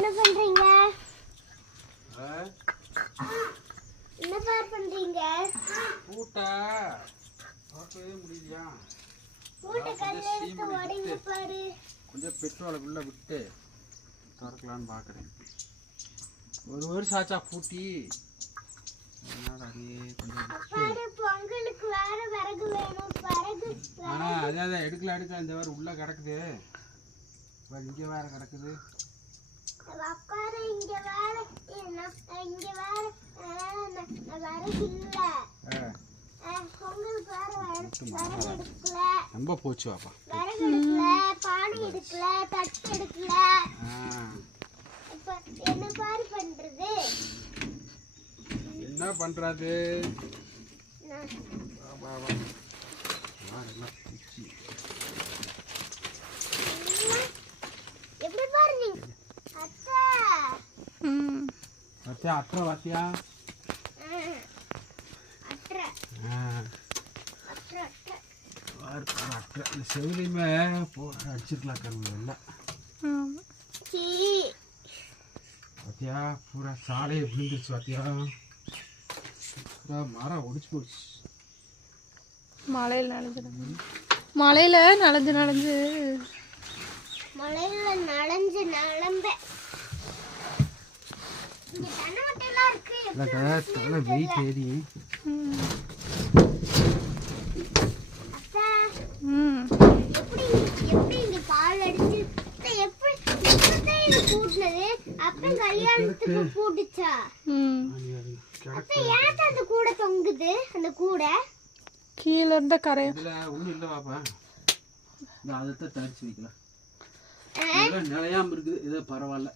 என்ன பண்றீங்க? என்னப்பா பண்றீங்க? பூட்டை பார்க்கவே முடியலையா? பூட்டை கல்ல எடுத்து ஓடிங்க பாரு. கொஞ்சம் பெட்ரோலை உள்ள விட்டு திறக்கலான்னு பார்க்குறேன். ஒரு வருஷம் ஆச்சா பூட்டி. பொங்கலுக்கு வேற விறகு வேணும். அதான் எடுக்கலாம் இந்த வேறு உள்ள கிடக்குது. இங்கே வேற கிடக்குது. இங்க வேற விறகு இல்ல. பொங்கலுக்கு வேற விறகு எடுக்கல. ரொம்ப போச்சு வாப்பா. விறகு எடுக்கல, பானை எடுக்கல, தட்டு எடுக்கல. இப்ப என்ன பாரு பண்றது? என்ன பண்றது? எப்படி பாரு நீ அத்தை? வாத்தியா அற்ற வாத்தியா அற்ற இந்த செவிலையுமே அடிச்சிருக்கலாம் கரும்பு எல்லாம். வாத்தியா பூரா சாலையை விழுந்துருச்சு. வாத்தியா மரம் ஒடிச்சு போச்சு. மழையில் நனைஞ்சு நலம்ப இங்க தண்ணி மட்டையெல்லாம் இருக்கு. தலை வெயிட் ஏறி எப்படி இங்க பால் அடிச்சு எப்படி கூட்டினது? அப்ப கல்யாணத்துக்கு கூட்டுச்சா? அப்ப ஏன் அந்த கூடை தொங்குது? அந்த கூடை கீழே இருந்த கரையை ஒன்றும் இல்லை பாப்பா. அதைத்தான் தரிச்சு வைக்கலாம். நிலையாம இருக்குது. இது பரவாயில்ல.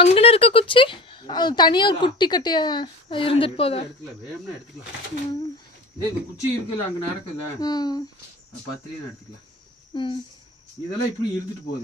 அங்கே இருக்க குச்சி தனியாக ஒரு குட்டி கட்டிய இருந்துட்டு போதா? எடுத்துக்கலாம், வேணும்னா எடுத்துக்கலாம். இந்த குச்சி இருக்குல்ல அங்கே நடக்குதுல்ல, பத்திரின்னு எடுத்துக்கலாம். இதெல்லாம் இப்படி இருந்துட்டு போகுது.